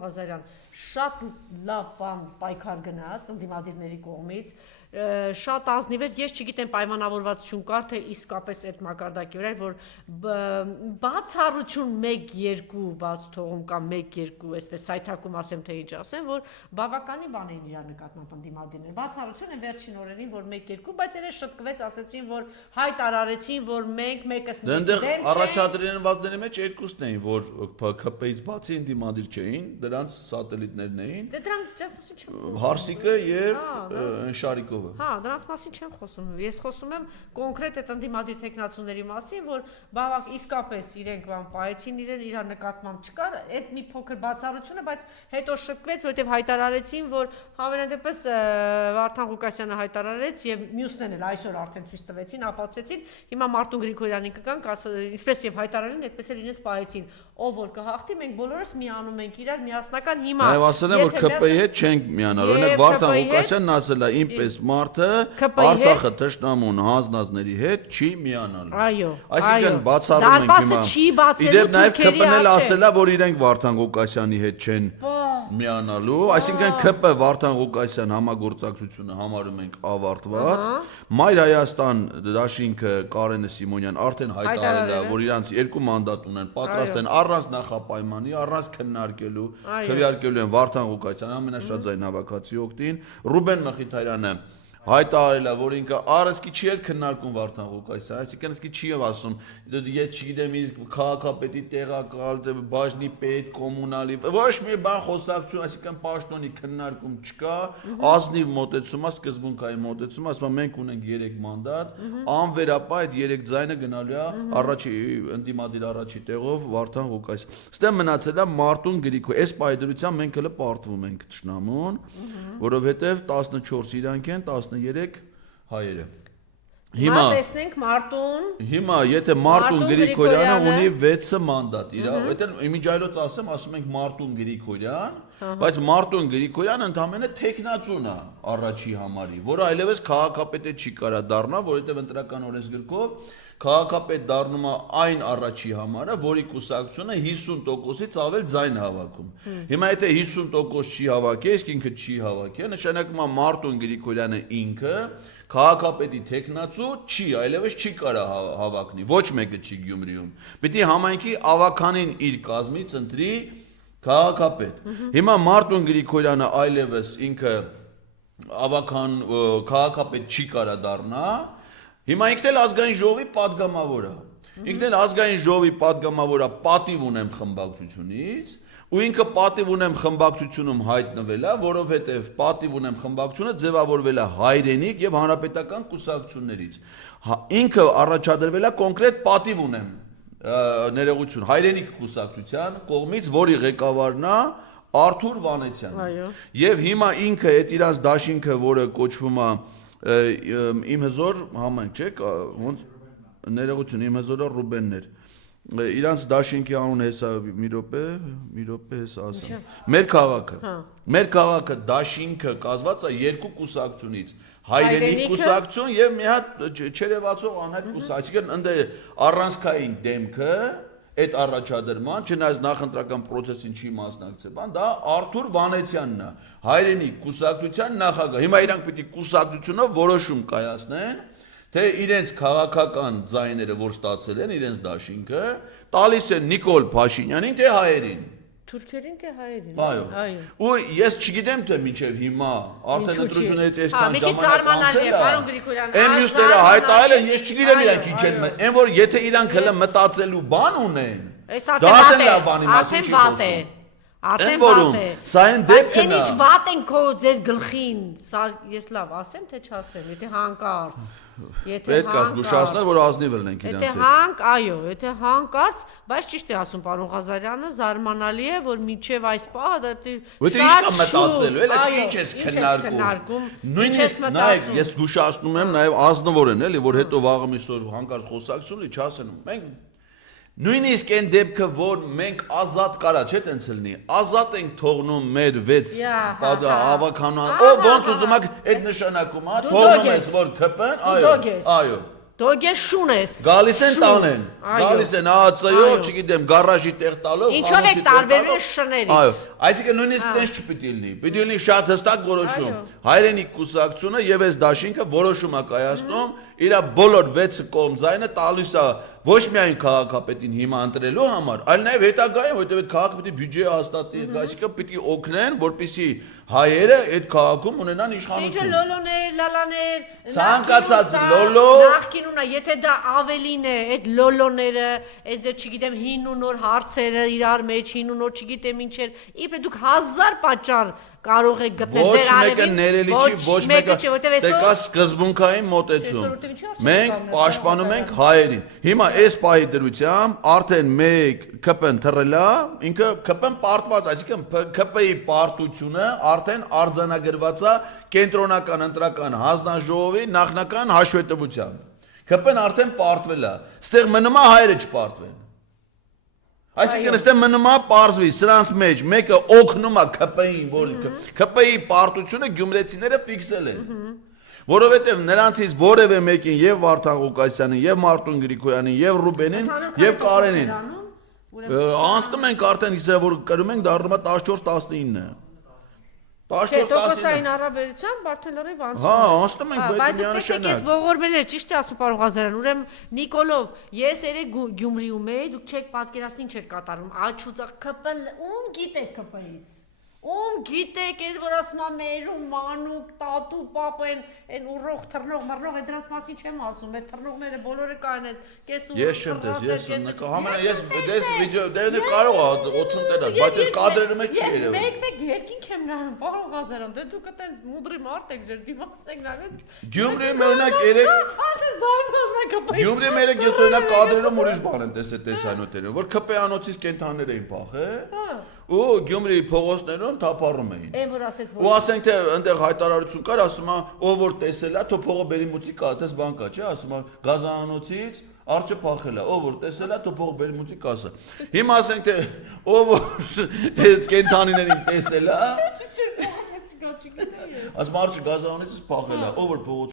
պարոն Ղազարյան, շատ լավ բան պայքար գնաց ընդդիմադիրների կողմից, շատ ազնիվ էր, ես չգիտեմ պայմանավորվածություն կար, թե իսկապես այդ մակարդակի վրա էր, որ բացառություն 1-2 բաց թողում կամ 1-2, այսպես սայթակում ասեմ, թե ինչ ասեմ, որ բավականի բան էին իրար նկատմամբ ընդդիմադիրները, բացառություն են վերջին օրերին, որ 1-2, բայց երես շտկվեց, ասեցին, որ հայտարարեցին, որ մենք մեկս մեկի դեմ չենք։ Առաջադրվածների մեջ երկուսն էին, որ ԿՓ-ից բացի ընդդիմադիր չէին, դրանց սատելիտներն էին։ Դե դրանք ջասմուսի չեմ Հարսիկը եւ Շարիկովը։ Հա, դրանց մասին չեմ խոսում։ Ես խոսում եմ կոնկրետ այդ ընդդիմադիր տեխնացուների մասին, որ բավական իսկապես իրենք բան պայեցին իրար նկատմամբ չկար, այդ մի փոքր բացառությունը, բայց հետո շտկվեց, որովհետեւ հայտարարեցին, որ հավանաբար դեպս Վարդան Ղուկասյանը հայտարարեց եւ մյուսներն էլ այսօր արդեն ցույց տվեցին, ապացուցեցին, հիմա Մարտուն Գրիգորյանին կգանք, ինչպես եւ հայտարարին, այդպես էլ իրենց պայեցին, ով որ կհաղթի, մենք բոլորս միանում ենք իրար միասնական հիմա։ Նաև ասել են, որ ԿՊ-ի հետ չենք միանալ, օրինակ Վարդան Ղուկասյանն ասել է, ինպես մարդը Արցախը թշնամուն հանձնածների հետ չի միանալու։ Այո, այսինքն բացառում ենք հիմա։ Իդեպ նաև ԿՊ-ն էլ ասել է, որ իրենք Վարդան Ղուկասյանի հետ չեն միանալու, այսինքն ԿՊ Վարդան Ղուկասյան համագործակցությունը համարում ենք ավարտված։ Մայր Հայաստան դաշինքը Կարենը Սիմոնյան արդեն հայտարարել է, որ իրանց 2 մանդատ ունեն, պատրաստ են առանց նախապայմանի, առանց քննարկելու, քվեարկելու են Վարդան Ղուկասյանը ամենաշատ ձայն հավաքածի օգտին, Ռուբեն Մխիթարյանը հայտարարել է, որ ինքը առեսկի չի էլ քննարկում Վարդան Ղուկասյանը, այսինքն իսկի չի ասում, ես չգիտեմ իսկ քաղաքապետի տեղակալ, բաժնի պետ, կոմունալի, ոչ մի բան խոսակցություն, այսինքն պաշտոնի քննարկում չկա, ազնիվ մոտեցում է, սկզբունքային մոտեցում, ասում մենք ունենք 3 մանդատ, անվերապահ այդ 3 ձայնը գնալու է առաջի ընդդիմադիր առաջի տեղով Վարդան Ղուկասյան։ Ստե մնացել է Մարտուն Գրիգորյան, այս պայդրությամբ մենք հələ պարտվում ենք թշնամուն, որովհետև 14 իրանք են, 13 հայերը։ Հիմա տեսնենք Մարտուն։ Հիմա եթե Մարտուն Գրիգորյանը ունի 6 մանդատ, այդտեղ իմիջայլոց ասում ենք Մարտուն Գրիգորյան, բայց Մարտուն Գրիգորյանը ընդամենը տեխնացուն է առաջի համարի, որը այլևս քաղաքապետը չի կարա դառնա, որովհետև ընտրական օրենսգրքով քաղաքապետ դառնում է այն առաջի համարը, որի կուսակցությունը 50%-ից ավել ձայն հավաքում։ Հիմա եթե 50% չի հավաքի, իսկ ինքը չի հավաքի, նշանակում է Մարտուն Գրիգորյանը ինքը քաղաքապետի տեխնացու չի, այլևս չի կարա հավակնի, ոչ մեկը չի Գյումրիում։ Պիտի համայնքի ավականին իր կազմից ընտրի քաղաքապետ։ Հիմա Մարտուն Գրիգորյանը այլևս ինքը ավական քաղաքապետ չի կարա դառնա։ Հիմա ինքն էլ ազգային ժողովի падգամավոր է։ Ինքն էլ ազգային ժողովի падգամավոր է, պատիվ ունեմ խմբակցությունից, ու ինքը պատիվ ունեմ խմբակցությունում հայտնվել է, որովհետև պատիվ ունեմ խմբակցությունը ձևավորվել է հայրենիք եւ հանրապետական կուսակցություններից։ Ինքը առաջադրվել է կոնկրետ պատիվ ունեմ ներողություն հայրենիք կուսակցության կողմից, որի ղեկավարն է Արթուր Վանեցյանը։ Եվ հիմա ինքը այդ իրանց դաշինքը, որը կոչվում է իմ հզոր համայնք, չէ՞, ոնց ներողություն, իմ հզորը Ռուբեններ։ Իրանց դաշինքի անունը հեսա մի րոպե հեսա ասեմ։ Մեր քաղաքը դաշինքը կազմված է 2 կուսակցությունից, հայրենիք կուսակցություն եւ մի հատ չերևացող անհայտ կուսակցություն, այսինքն ընդ առանցքային դեմքը այդ առաջադրման, չնայած նախընտրական process-ին չի մասնակցել, բան դա Արթուր Վանեցյանն է, հայրենիք կուսակցության նախագահ։ Հիմա իրանք պիտի կուսակցությունով որոշում կայացնեն, թե իրենց քաղաքական ձայները, որ ստացել են, իրենց դաշինքը, տալիս են Նիկոլ Փաշինյանին, թե հայերին։ Թուրքերին թե հայերին։ Այո։ Ու ես չգիտեմ թե մինչև հիմա արդեն ընտրություններից այսքան ժամանակ անցել է։ Պարոն Գրիգորյան, այն մյուսները հայտարարել են, ես չգիտեմ իրանք ինչ են, այն որ եթե իրանք հələ մտածելու բան ունեն, դա արդեն լավ բանի մասին չի խոսում։ Արդեն վատ է։ Սա այն դեպքն է։ Այն ինչ վատ են քո ձեր գլխին, ես լավ ասեմ թե չասեմ, եթե հանկարծ։ Պետք է զգուշացնել, որ ազնիվ լինենք իրանց հետ։ Այո, եթե հանկարծ, բայց ճիշտ է ասում պարոն Ղազարյանը, զարմանալի է, որ մինչև այս պահը դա շատ մտածելու, էլ ինչ ես քննարկում։ Նույնիսկ նայեք, ես զգուշացնում եմ նաև ազնվորեն, էլի, որ հետո վաղը միսօր հանկարծ խոսակցություն լի չասեն։ Մենք նույնիսկ այն դեպքը, որ մենք ազատ կարա, չէ՞ տենց լինի, ազատ ենք թողնում մեր 6 հավաքանան, ով ոնց ուզում եք այդ նշանակում է, թողնում ես որ ԿՊ-ն, այո, Դոգե շուն ես։ Գալիս են տանեն։ Գալիս են ԱԱՑ-ով, չգիտեմ, գարաժի տեղ տալով, Ինչով է տարբերվել շներից։ Այո, այսինքն նույնիսկ տես չպիտի լինի։ Պիտի լինի շատ հստակ որոշում։ Հայրենիք կուսակցությունը եւ այս դաշինքը որոշում է կայացնում, իր բոլոր 6 կողմ ձայնը տալիս է ոչ միայն քաղաքապետին հիմա ընտրելու համար, այլ նաեւ հետագայում, որտեղ այդ քաղաքը պիտի բյուջե հաստատի, այսինքն պիտի օգնեն, որպեսզի հայերը այդ քաղաքում ունենան իշխանություն։ Ինչ լոլոներ, լալաներ, ցանկացած լոլո նախքին ունա, եթե դա ավելին է, այդ լոլոները, այդ ձեր չգիտեմ հին ու նոր հարցերը իրար մեջ, հին ու նոր չգիտեմ ինչեր, իբր դուք 1000 պատճառ կարող եք գտնել ձեր արևին։ Ոչ մեկը ներելի չի, ոչ մեկը տեկա սկզբունքային մոտեցում։ Մենք պաշտպանում ենք հայերին։ Հիմա այս պահի դրությամբ արդեն մեկ ԿՊ-ն թռել է, ինքը ԿՊ-ն պարտված, այսինքն ԿՊ-ի պարտությունը արդեն արձանագրված է կենտրոնական ընտրական հանձնաժողովի նախնական հաշվետվությամբ։ ԿՊ-ն արդեն պարտվել է։ Ստեղ մնում է հայերը չպարտվեն։ Այսինքն այստեղ մնում է պարզվի սրանց մեջ մեկը օգնում է ԿՊ-ին, որ ԿՊ-ի պարտությունը գյումրեցիները ֆիքսել են։ Որովհետև նրանցից որևէ մեկին եւ Վարդան Ղուկասյանին, եւ Մարտուն Գրիգորյանին, եւ Ռուբենին, եւ Կարենին անցնում ենք արդեն իսկ որ կրում ենք դառնում է 14-19-ը։ 14-19-ային առավելությամբ արդեն լրիվ անցնում։ Հա, անցնում ենք, բայց միանշանակ։ Բայց ողորմել է, ճիշտ է ասում պարոն Ղազարյան, ուրեմն Նիկոլով, ես երեք Գյումրիում էի, դուք չեք պատկերացնի ինչ էր կատարում։ Աչուծախ ԿՊ, ում գիտեք ԿՊ-ից։ Ում գիտեք, այս որ ասում եմ մերում մանուկ, տատու, պապ են ուռող, թռնող, մռնող, այդ դրանց մասին չեմ ասում, այդ թռնողները բոլորը կան այդ կես ու Ես չեմ տես, ես դες վիդեո դե կարող է օթուն տենալ, բայց այս կադրերում ես չի երևում։ Ես մեկ երկինք եմ նայում, պարոն Ղազարյան, դե դուք այտենց մուդրի մարդ եք, ձեր դիմացն եք նայում։ Գյումրի մենակ երեք ասես դայմ ասում եք ԿՊ-ից։ Գյումրի մերեք ես օրինակ կադրերում ուրիշ բան եմ տեսել տեսանյութերում, որ ԿՊ-անոցից կենթանիներ էին փախել։ Ու Գյումրի փողոցներում թափառում էին։ Էն որ ասեց որ։ Ու ասենք թե այնտեղ հայտարարություն կար, ասում է, ով որ տեսել է, թո փողը բերի մուծի կա, այդպես բան կա, չէ, ասում է գազանոցից արջը փախել է, ով որ տեսել է, թո փողը բերի մուծի կասը։ Հիմա ասենք թե ով որ այդ կենթանիներին տեսել է, ասում արջը գազանոցից փախել է, ով որ փողոց